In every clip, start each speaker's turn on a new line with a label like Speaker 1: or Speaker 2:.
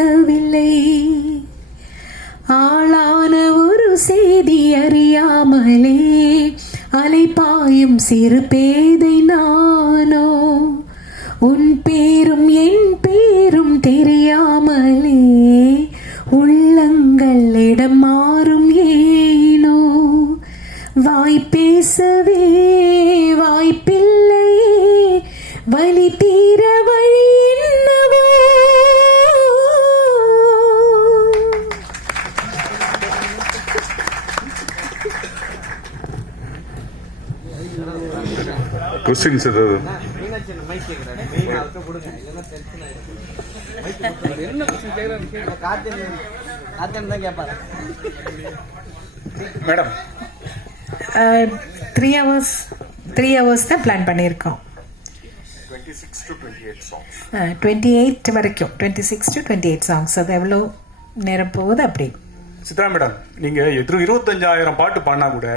Speaker 1: பேசவில்லை. ஆளான ஒரு செய்தி அறியாமலே அலைப்பாயும் சிறு பேதை நானோ. உன் பேரும் என் பேரும் தெரியாமலே உள்ளங்கள் இடம் மாறும் ஏனோ. வாய் பேசவே
Speaker 2: தான் கேட்பாரு
Speaker 3: madam
Speaker 1: three hours three hours தான் பிளான் பண்ணியிருக்கோம்.
Speaker 4: Twenty six to twenty eight songs
Speaker 1: twenty eight வரைக்கும். Twenty six to twenty eight songs அது எவ்வளோ நேரம் போகுது அப்படி?
Speaker 3: சித்ரா மேடம் நீங்க எதிரும் இருபத்தஞ்சாயிரம் பாட்டு பாடினா கூட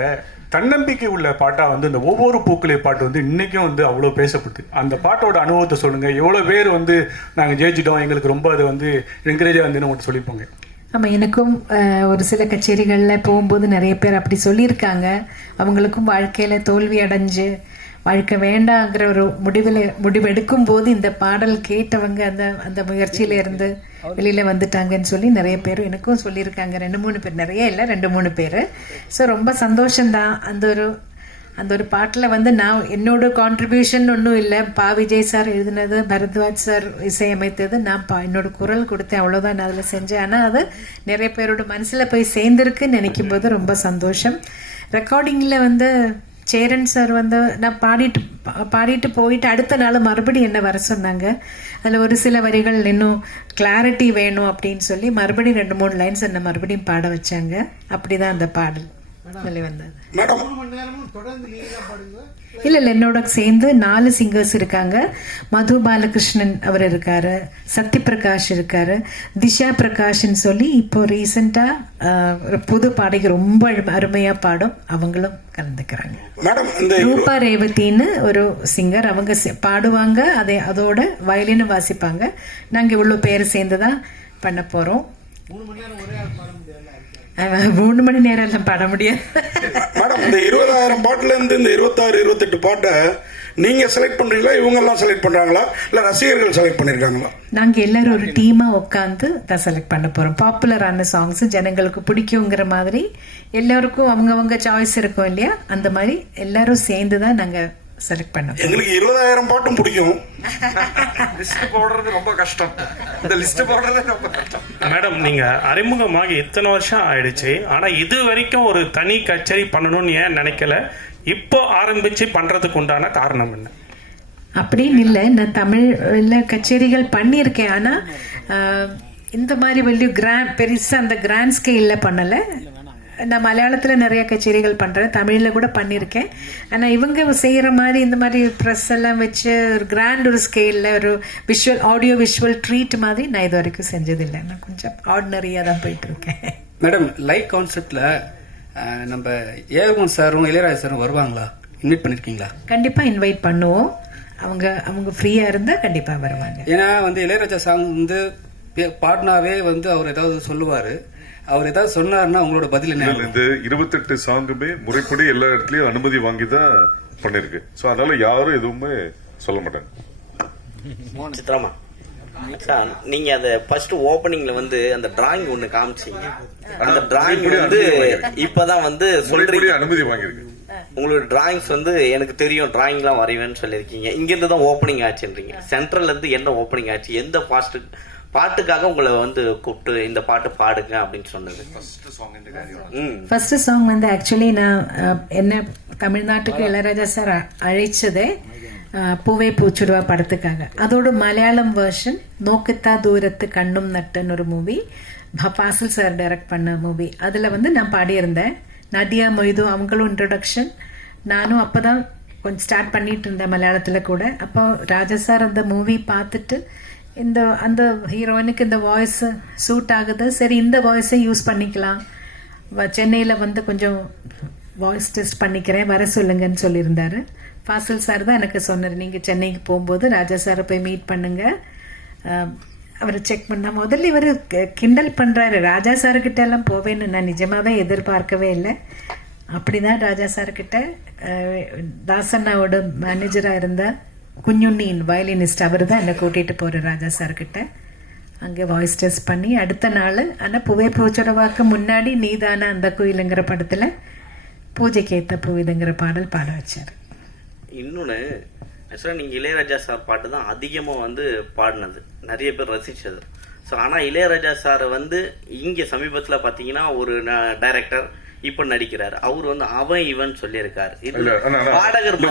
Speaker 3: தன்னம்பிக்கை உள்ள பாட்டா வந்து இந்த ஒவ்வொரு பூக்களே பாட்டு வந்து இன்னைக்கும் வந்து அவ்வளோ பேசப்படுது. அந்த பாட்டோட அனுபவத்தை சொல்லுங்க. எவ்வளோ பேர் வந்து நாங்கள் ஜெயிச்சிட்டோம். எங்களுக்கு ரொம்ப அது வந்து என்கரேஜாக வந்து ஒன்று சொல்லிப்போங்க.
Speaker 1: ஆமாம் எனக்கும் ஒரு சில கச்சேரிகளில் போகும்போது நிறைய பேர் அப்படி சொல்லியிருக்காங்க. அவங்களுக்கும் வாழ்க்கையில் தோல்வி அடைஞ்சு வாழ்க்கை வேண்டாங்கிற ஒரு முடிவில் முடிவெடுக்கும் போது இந்த பாடல் கேட்டவங்க அந்த அந்த முயற்சியில இருந்து வெளியில வந்துட்டாங்கன்னு சொல்லி நிறைய பேர் எனக்கும் சொல்லியிருக்காங்க. ரெண்டு மூணு பேர் நிறைய இல்லை ரெண்டு மூணு பேர். ஸோ ரொம்ப சந்தோஷம்தான். அந்த ஒரு அந்த ஒரு பாட்டில் வந்து நான் என்னோட கான்ட்ரிபியூஷன் ஒன்றும் இல்லை. பா விஜய் சார் எழுதினது பரத்வாஜ் சார் இசையமைத்தது நான் பா என்னோட குரல் கொடுத்தேன் அவ்வளோதான் நான் அதில் செஞ்சேன். ஆனால் அது நிறைய பேரோட மனசில் போய் சேர்ந்துருக்குன்னு நினைக்கும் போது ரொம்ப சந்தோஷம். ரெக்கார்டிங்கில் வந்து சேரன் சார் வந்து நான் பாடிட்டு பா- பாடிட்டு போயிட்டு அடுத்த நாள் மறுபடியும் என்ன வர சொன்னாங்க? அதில் ஒரு சில வரிகள் இன்னும் கிளாரிட்டி வேணும் அப்படின்னு சொல்லி மறுபடியும் ரெண்டு மூணு லைன்ஸ் என்ன மறுபடியும் பாட வச்சாங்க. அப்படி தான் அந்த பாடல். சொல்லி வந்தது.
Speaker 3: மேடம்.
Speaker 2: மூணு மணி நேரமும் தொடர்ந்து நீங்க தான் பாடுங்க.
Speaker 1: இல்ல இல்ல என்னோட சேர்ந்து நாலு சிங்கர்ஸ் இருக்காங்க. மது பாலகிருஷ்ணன் அவர் இருக்காரு சத்யபிரகாஷ் இருக்காரு திஷா பிரகாஷ்னு சொல்லி இப்போ ரீசெண்டா ஒரு புது பாடகி ரொம்ப அருமையா பாடும் அவங்களும் கலந்துக்கிறாங்க. ரூபா ரேவதின்னு ஒரு சிங்கர் அவங்க பாடுவாங்க அதை அதோட வயலினும் வாசிப்பாங்க. நாங்க இவ்வளவு பேர் சேர்ந்து தான் பண்ண போறோம்.
Speaker 2: மூணு மணி நேரம்
Speaker 1: எல்லாம் பாட முடியாது.
Speaker 5: மேடம் இந்த இருபதாயிரம் பாட்டுல இருந்து இந்த இருபத்தாறு இருபத்தெட்டு பாட்டை நீங்க செலக்ட் பண்றீங்களா? இவங்க எல்லாம் செலக்ட் பண்றாங்களா? இல்ல ரசிகர்கள் செலக்ட் பண்ணிருக்காங்களா?
Speaker 1: நாங்க எல்லாரும் ஒரு டீமா உட்காந்து தான் செலக்ட் பண்ண போறோம். பாப்புலரான சாங்ஸ் ஜனங்களுக்கு பிடிக்குங்கிற மாதிரி எல்லாருக்கும் அவங்கவங்க சாய்ஸ் இருக்கும் இல்லையா? அந்த மாதிரி எல்லாரும் சேர்ந்து தான் நாங்க செலக்ட் பண்ண போறோம்.
Speaker 5: எங்களுக்கு இருபதாயிரம் பாட்டும் பிடிக்கும்.
Speaker 4: லிஸ்ட் போடுறது ரொம்ப கஷ்டம். இந்த லிஸ்ட் போடுறது ரொம்ப கஷ்டம்.
Speaker 6: மேடம் நீங்க அறிமுகமாகி இத்தனை வருஷம் ஆயிடுச்சு. ஆனா இது வரைக்கும் ஒரு தனி கச்சேரி பண்ணணும்னு ஏன் நினைக்கல? இப்போ ஆரம்பிச்சு பண்றதுக்கு உண்டான காரணம் என்ன?
Speaker 1: அப்படின்னு இல்லை. நான் தமிழில் கச்சேரிகள் பண்ணியிருக்கேன். ஆனால் இந்த மாதிரி வெளிய கிராண்ட் பெருசாக அந்த கிராண்ட் ஸ்கேலில் பண்ணலை. நான் மலையாளத்துல நிறைய கச்சேரிகள் பண்றேன். தமிழ்ல கூட பண்ணியிருக்கேன். ஆனா இவங்க செய்யற மாதிரி இந்த மாதிரி ப்ரெஸ் எல்லாம் வச்சு ஒரு கிராண்ட் ஒரு ஸ்கேல்ல ஒரு விஷுவல் ஆடியோ விஷுவல் ட்ரீட் மாதிரி நான் இது வரைக்கும் செஞ்சதில்லை. நான் கொஞ்சம் ஆர்டினரியா தான் போயிட்டு இருக்கேன்
Speaker 7: மேடம் லைவ் கான்செர்ட்ல நம்ம ஏஆர்மன் சாரும் இளையராஜா சாரும் வருவாங்களா? இன்வைட் பண்ணிருக்கீங்களா?
Speaker 1: கண்டிப்பா இன்வைட் பண்ணுவோம். அவங்க அவங்க ஃப்ரீயா இருந்தா கண்டிப்பா வருவாங்க.
Speaker 7: ஏன்னா வந்து இளையராஜா சாங் வந்து பாடினாவே வந்து அவர் ஏதாவது சொல்லுவாரு. அவர் ஏதாவது சொன்னாருன்னா உங்களோட பதில் என்ன
Speaker 4: இந்த இருபத்தெட்டு சாங்குமே முறைப்படி எல்லா இடத்துலயும் அனுமதி வாங்கி தான் பண்ணிருக்கு. சோ அதனால யாரும் எதுவுமே சொல்ல மாட்டாங்க.
Speaker 8: சித்ராமா நீங்க அத ஃபர்ஸ்ட் ஓபனிங்ல வந்து அந்த டிராயிங் ஒண்ணு காமிச்சீங்க. அந்த டிராயிங் வந்து. இப்பதான் வந்து சொல்றீங்க.
Speaker 4: அனுமதி வாங்கியிருக்கு.
Speaker 8: உங்களோட டிராயிங்ஸ் வந்து எனக்கு தெரியும் டிராயிங்லாம் வரைவேன்னு சொல்லியிருக்கீங்க. இங்க இருந்து தான் ஓப்பனிங் ஆச்சுன்றீங்க. சென்ட்ரல்ல இருந்து என்ன ஓப்பனிங் ஆச்சு? எந்த பாஸ்ட் பாட்டுக்காக உங்களை வந்து கூப்பிட்டு இந்த பாட்டு பாடுங்க அப்படின்னு சொன்னது.
Speaker 1: ஃபர்ஸ்ட் சாங் வந்து ஆக்சுவலி நான் என்ன தமிழ்நாட்டுக்கு இளையராஜா சார் அ- அழைச்சதே பூவே பூச்சுடுவா படத்துக்காக. அதோட மலையாளம் வெர்ஷன் நோக்குத்தா தூரத்து கண்ணும் நட்டுன்னு ஒரு மூவி பாசில் சார் டைரக்ட் பண்ண மூவி அதுல வந்து நான் பாடியிருந்தேன். நதியா மொய்து அவங்களும் இன்ட்ரொடக்ஷன் நானும் அப்பதான் கொஞ்சம் ஸ்டார்ட் பண்ணிட்டு இருந்தேன் மலையாளத்துல கூட. அப்போ ராஜா சார் அந்த மூவி பார்த்துட்டு இந்த அந்த ஹீரோயினுக்கு இந்த வாய்ஸ் சூட் ஆகுது. சரி இந்த வாய்ஸை யூஸ் பண்ணிக்கலாம். வ- வந்து கொஞ்சம் வாய்ஸ் டெஸ்ட் பண்ணிக்கிறேன். வர சொல்லுங்கன்னு சொல்லியிருந்தாரு. ஃபாசில் சார் தான் எனக்கு சொன்னார். நீங்கள் சென்னைக்கு போகும்போது ராஜா சாரை போய் மீட் பண்ணுங்கள் அவரை அவர் செக் பண்ணால் முதல்ல இவர் கிண்டல் பண்ணுறாரு ராஜா சார்கிட்ட எல்லாம் போவேன்னு நான் நிஜமாகவே எதிர்பார்க்கவே இல்லை. அப்படிதான் ராஜா சார்கிட்ட தாசண்ணாவோட மேனேஜராக இருந்தால் குஞ்சுண்ணியின் வயலினிஸ்ட் அவர் தான் என்னை கூட்டிட்டு போற ராஜா சார் கிட்ட அங்கே வாய்ஸ் டெஸ்ட் பண்ணி அடுத்த நாள் ஆனால் புவே பூச்சொடவாக்கு முன்னாடி நீதான அந்த கோயிலுங்கிற படத்தில் பூஜைக்கு ஏற்ற பூ இதுங்கிற பாடல் பாட வச்சார்.
Speaker 8: இன்னொன்று ஆக்சுவலாக நீங்கள் இளையராஜா சார் பாட்டு தான் அதிகமாக வந்து பாடினது. நிறைய பேர் ரசிச்சது. ஸோ ஆனால் இளையராஜா சார் வந்து இங்கே சமீபத்தில் பார்த்தீங்கன்னா ஒரு டைரக்டர் இப்போ நடிக்கிறார். அவர் வந்து அவன் இவன் சொல்லியிருக்காரு. பாடகர்